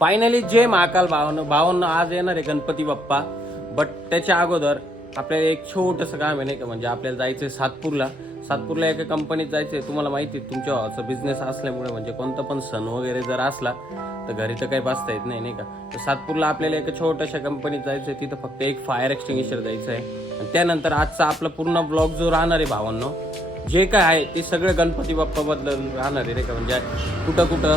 Finally जय महाकाल भावानं भावनं आज येणार आहे गणपती बाप्पा बट त्याच्या अगोदर आपल्याला एक छोटंसं काम आहे नाही का? म्हणजे आपल्याला जायचं आहे सातपूरला. सातपूरला एका कंपनीत जायचं आहे तुम्हाला माहिती आहे तुमच्या भावाचा बिझनेस असल्यामुळे म्हणजे कोणता पण सण वगैरे जर असला तर घरी तर काही बसता येत नाही नाही का? तर सातपूरला आपल्याला एका छोट्याशा कंपनीत जायचं आहे तिथं फक्त एक फायर एक्सटिंग्विशर जायचं आहे आणि त्यानंतर आजचा आपला पूर्ण ब्लॉग जो राहणार आहे भावांनो जे काय आहे ते सगळं गणपती बाप्पाबद्दल राहणार आहे नाही का? म्हणजे कुठं कुठं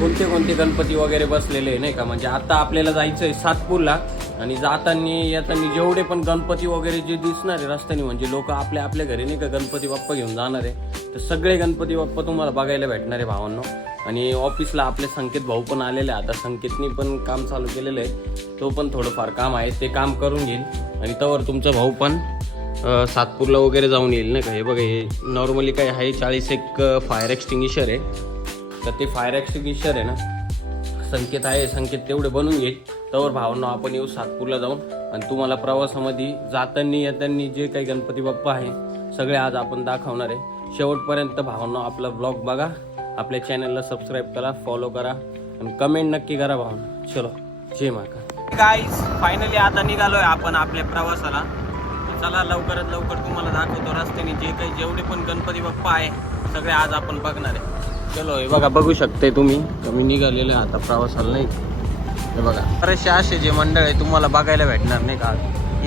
कोणते कोणते गणपती वगैरे बसलेले आहे नाही का? म्हणजे आता आपल्याला जायचं आहे सातपूरला आणि जाताना येताना जेवढे पण गणपती वगैरे जे दिसणार आहे रस्त्याने म्हणजे लोक आपल्या आपल्या घरी नाही का गणपती बाप्पा घेऊन जाणार आहे. तर सगळे गणपती बाप्पा तुम्हाला बघायला भेटणार आहे भावांनो. आणि ऑफिसला आपले संकेत भाऊ पण आलेले आहे. आता संकेतनी पण काम चालू केलेलं आहे. तो पण थोडंफार काम आहे. ते काम करून घेईल. आणि तवर तुमचा भाऊ पण सातपूरला वगैरे जाऊन येईल नाही का? हे बघा हे नॉर्मली काय आहे चाळीस एक फायर एक्सटिंग्विशर आहे. तर ते फायर एक्सटिंग्विशर आहे ना संकेत आहे संकेत तेवढे बनवून घेईल तवर भावना आपण येऊ सातपूरला जाऊन. आणि तुम्हाला प्रवासामध्ये जाताना येताना जे काही गणपती बाप्पा आहे सगळे आज आपण दाखवणार आहे. शेवटपर्यंत भावना आपला ब्लॉग बघा. आपल्या चॅनलला सबस्क्राईब करा फॉलो करा. आणि कमेंट नक्की करा भावना. चलो जय माका गाईज फायनली आता निघालोय आपण आपल्या प्रवासाला. चला लवकरात लवकर तुम्हाला दाखवतो रस्त्याने जे काही जेवढे पण गणपती बाप्पा आहे सगळे आज आपण बघणार आहे. चलो हे बघा बघू शकते तुम्ही. कमी निघालेले आहे आता प्रवासाला नाही हे बघा. बरेचसे असे जे मंडळ आहे तुम्हाला बघायला भेटणार नाही का?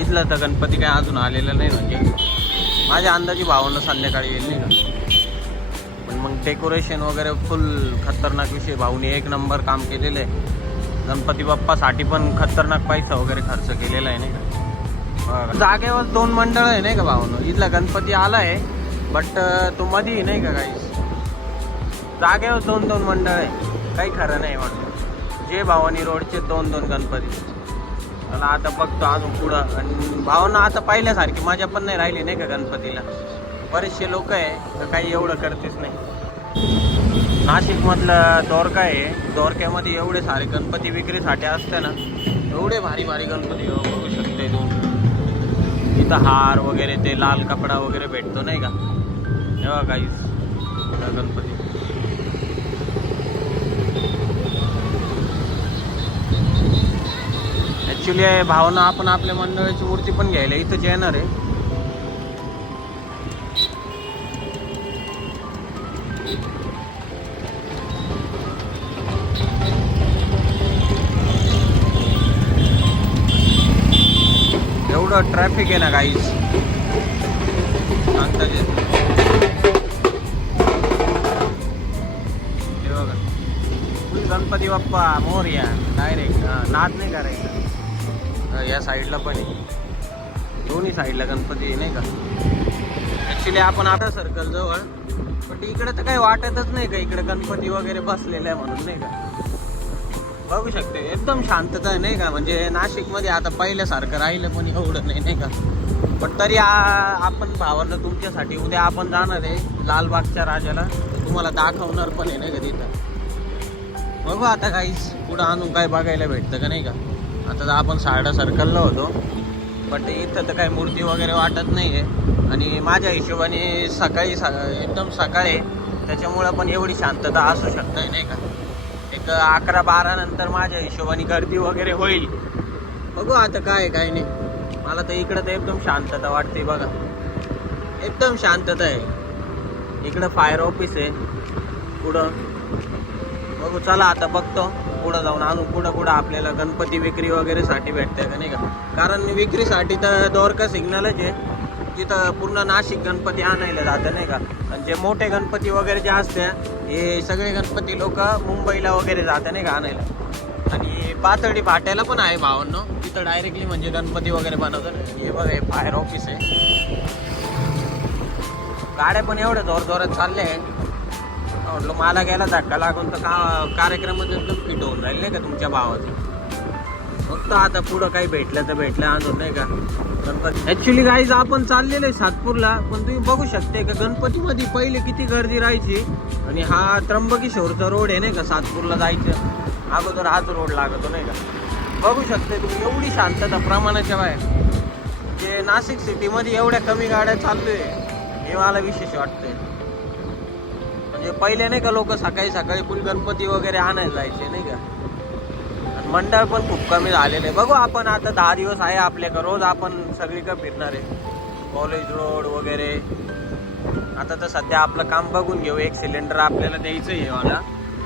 इथलं तर गणपती काय अजून आलेलं नाही म्हणजे. माझ्या अंदाजी भावना संध्याकाळी येईल नाही का? पण मग डेकोरेशन वगैरे फुल खतरनाक विषय. भाऊने एक नंबर काम केलेलं आहे. गणपती बाप्पासाठी पण खतरनाक पैसा वगैरे खर्च केलेला आहे नाही का? जागेवर दोन मंडळ आहे नाही का भावनं? इथला गणपती आला आहे बट तो मधी नाही का काही जागेवर दोन दोन मंडळ आहे. काही खरं नाही म्हणून जे भावानी रोडचे दोन दोन गणपती. मला आता बघतो अजून पुढं. आणि भावना आता पाहिल्यासारखी माझ्या पण नाही राहिली नाही का गणपतीला? बरेचसे लोक आहे तर काही एवढं करतेच नाही. नाशिकमधलं दोरका आहे. दोरक्यामध्ये एवढे सारे गणपती विक्रीसाठी असते ना एवढे भारी भारी गणपती हो, बघू शकते तू. तिथं हार वगैरे ते लाल कपडा वगैरे भेटतो नाही का? तेव्हा काहीच गणपती. ऍक्च्युली भावना आपण आपल्या मंडळाची मूर्ती पण घ्यायला इथंच येणार आहे. एवढं ट्रॅफिक आहे ना काहीच सांगता येत हे बघा. गणपती बाप्पा मोर्या डायरेक्ट नाद नाही करायचं. या साईडला पण आहे. दोन्ही साईडला गणपती आहे, नाही का? ॲक्च्युली आपण आता सर्कल जवळ पण इकडे तर काही वाटतच नाही का? इकडे गणपती वगैरे बसलेला आहे म्हणून नाही का? बघू शकते. एकदम शांतता आहे नाही का? म्हणजे नाशिकमध्ये आता पहिल्यासारखं राहिलं पण एवढं नाही नाही का? पण तरी आपण भावानं तुमच्यासाठी उद्या आपण जाणार आहे लालबागच्या राजाला. तुम्हाला दाखवणार पण आहे नाही का तिथं? बघू आता काहीच पुढं आणून काय बघायला भेटतं का नाही का? आता तर आपण सारडा सर्कलला होतो. बट इथं तर काही मूर्ती वगैरे वाटत नाही आहे आणि माझ्या हिशोबाने सकाळी सा एकदम सकाळी आहे. त्याच्यामुळं पण एवढी शांतता असू शकते नाही का? एक अकरा बारा नंतर माझ्या हिशोबाने गर्दी वगैरे होईल. बघू आता काय काय नाही. मला तर इकडं तर एकदम शांतता वाटते बघा. एकदम शांतता आहे. इकडं फायर ऑफिस आहे. पुढं बघू चला आता बघतो. पुढं जाऊन अजून पुढं पुढं आपल्याला गणपती विक्री वगैरे साठी भेटते का नाही का? कारण विक्रीसाठी तर दोरका सिग्नलच आहे. तिथं पूर्ण नाशिक गणपती आणायला जातं नाही का? आणि जे मोठे गणपती वगैरे जे असते हे सगळे गणपती लोक मुंबईला वगैरे जाते नाही का आणायला? आणि पातळी फाट्याला पण आहे भावांनो. तिथं डायरेक्टली म्हणजे गणपती वगैरे बनवतात. हे बघ हे फायर ऑफिस आहे. गाड्या पण एवढ्या जोर जोरात चालल्या आहे म्हटलं मला गेला धक्का लागून तर का कार्यक्रमात एकदम फिट होऊन राहिले नाही का तुमच्या भावाचं? फक्त आता पुढं काही भेटलं तर भेटलं अजून नाही का? गणपती. ॲक्च्युली गाईज आपण चाललेलो आहे सातपूरला पण तुम्ही बघू शकते का गणपतीमध्ये पहिले किती गर्दी राहायची? आणि हा त्र्यंबकेश्वरचा रोड आहे नाही का सातपूरला जायचं? अगोदर हाच रोड लागतो नाही का? बघू शकते तुम्ही एवढी शांतता प्रमाणाच्या बाहेर. जे नाशिक सिटीमध्ये एवढ्या कमी गाड्या चाललोय हे मला विशेष वाटतंय. म्हणजे पहिले नाही का लोक सकाळी सकाळी फुल गणपती वगैरे आणायला जायचे नाही का? मंडळ पण खूप कमी झालेलं. आहे बघू आपण आता दहा दिवस आहे आपल्याकडे रोज आपण सगळीकडे फिरणार आहे. कॉलेज रोड वगैरे. आता तर सध्या आपलं काम बघून घेऊ. एक सिलेंडर आपल्याला द्यायचं आहे मला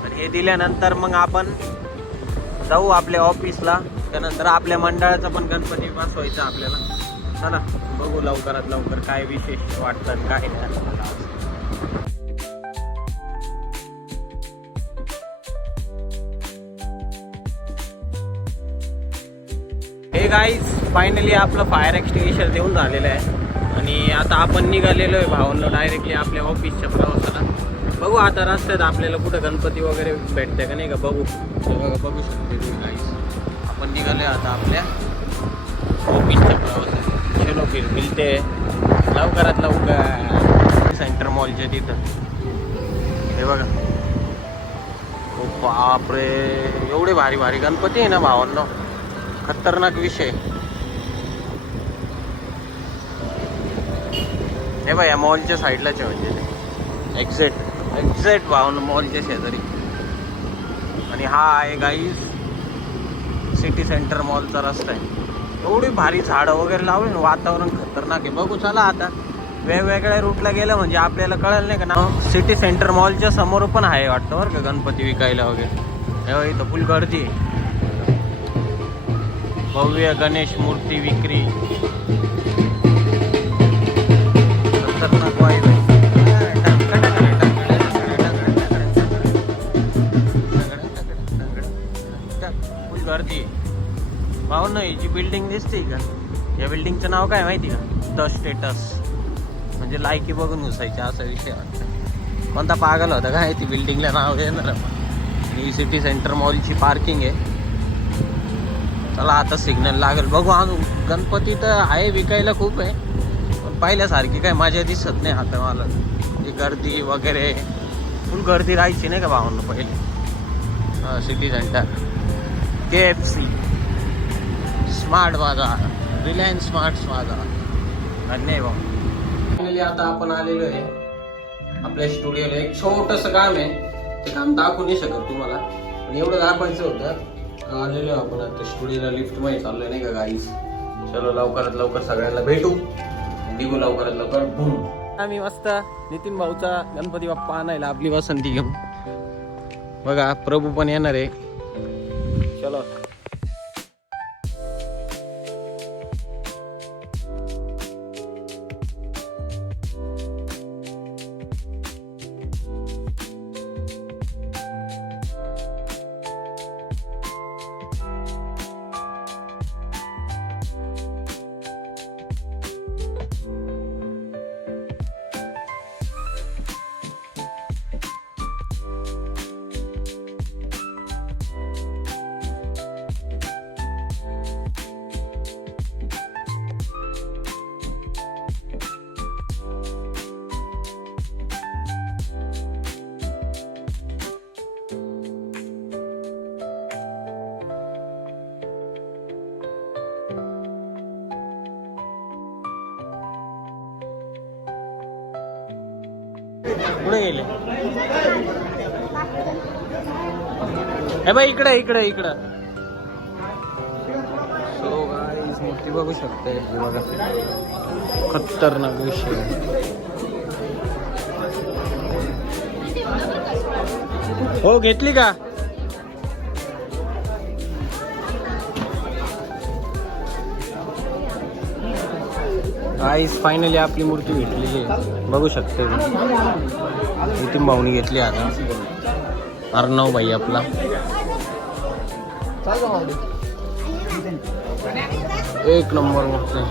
आणि हे दिल्यानंतर मग आपण जाऊ आपल्या ऑफिसला त्यानंतर आपल्या मंडळाचा पण गणपती बसवायचा आपल्याला. चला बघू लवकरात लवकर काय विशेष वाटतात काय नाही. गाईज फायनली आपलं फायर एक्सटिंग्विशर देऊन झालेलं आहे. आणि आता आपण निघालेलो आहे भावनला डायरेक्टली आपल्या ऑफिसच्या प्रवासाला. बघू आता रस्त्यात आपल्याला कुठं गणपती वगैरे भेटते का नाही का? बघू. हे बघा बघू शकते तुम्ही गाईज आपण निघालो आता आपल्या ऑफिसच्या प्रवासाला. चलो फिर मिळते लवकरात लवकर. सेंटर मॉलच्या तिथं. हे बघा. बापरे एवढे भारी भारी गणपती आहे ना भावांनो खतरनाक विषय. हे बघा या मॉलच्या साईडलाच आहे म्हणजे. एक्झॅक्ट एक्झॅक्ट भावना मॉलच्या शेजारी. आणि हा आहे गाईज सिटी सेंटर मॉलचा रस्ता आहे. एवढी भारी झाडं वगैरे लावली ना वातावरण खतरनाक आहे. बघू चला आता. वेगवेगळ्या रूटला गेलं म्हणजे आपल्याला कळलं नाही का? ना सिटी सेंटर मॉलच्या समोर पण आहे वाटतं बरं का गणपती विकायला वगैरे. हे इथं फुल गर्दी आहे. भव्य गणेश मूर्ती विक्री. खतरनाक वाईब फुल गर्दी. पाहू ना ही जी बिल्डिंग दिसते का? या बिल्डिंगचं नाव काय माहिती का? द स्टेटस म्हणजे लायकी बघून घुसायची असा विषय वाटतं कोणता पागल होता काय ती बिल्डिंगला नाव देणार ही सिटी सेंटर मॉलची पार्किंग आहे. चला आता सिग्नल लागेल. बघू अजून गणपती तर आहे विकायला खूप आहे. पण पहिल्यासारखी काय मजा दिसत नाही आता मला. गर्दी वगैरे. फुल गर्दी राहायची नाही का भावांना पहिले? हां city centre K F C smart Bazaar. Reliance smart Bazaar. धन्य भाऊ. फायनली आता आपण आलेलो आहे. आपल्या स्टुडिओला एक छोटंसं काम आहे. ते काम दाखवू नाही शकत तुम्हाला. पण एवढं दाखवायचं होतं. आलेलो आपण आता स्टुडिओला लिफ्टमध्ये चाललोय नाही का गाईस चलो लवकरात लवकर सगळ्यांना भेटू. निघू लवकरात लवकर. बूम आम्ही मस्त नितीन भाऊचा गणपती बाप्पा आणायला आपली वसंती घेऊन. बघा प्रभू पण येणार आहे. पुढे गेले? हे बाई इकडे इकडे इकडे. सो मूर्ती बघू शकते बघा. खतरनाक विषय. हो घेतली का? आईस फायनली आपली मूर्ती भेटलेली आहे. बघू शकते नितीन भाऊनी घेतली आता. अर्णव भाई आपला. एक नंबर मूर्ती.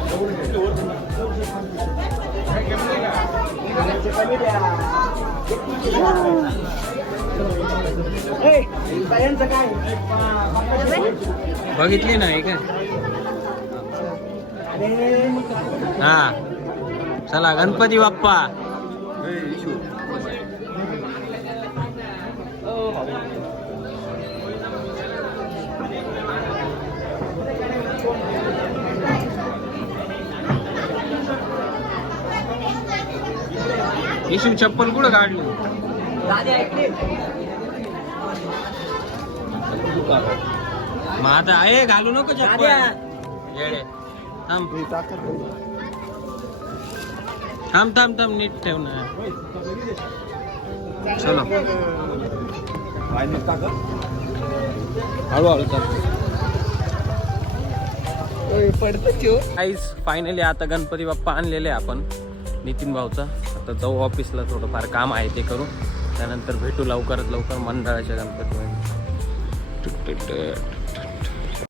बघितली नाही का हा. चला गणपती बाप्पा. येशू चप्पल कुठं काढली? मग आता आहे घालू नको चप्पल. येडे. थांब. थांब थांब थांब नीट ठेव ना. चलो. हळूहळू चाल. काहीच फायनली आता गणपती बाप्पा आणलेले आपण. नितीन भाऊचा. आता जाऊ ऑफिसला थोडंफार काम आहे ते करू. त्यानंतर भेटू लवकरात लवकर मंडळाच्या गणपती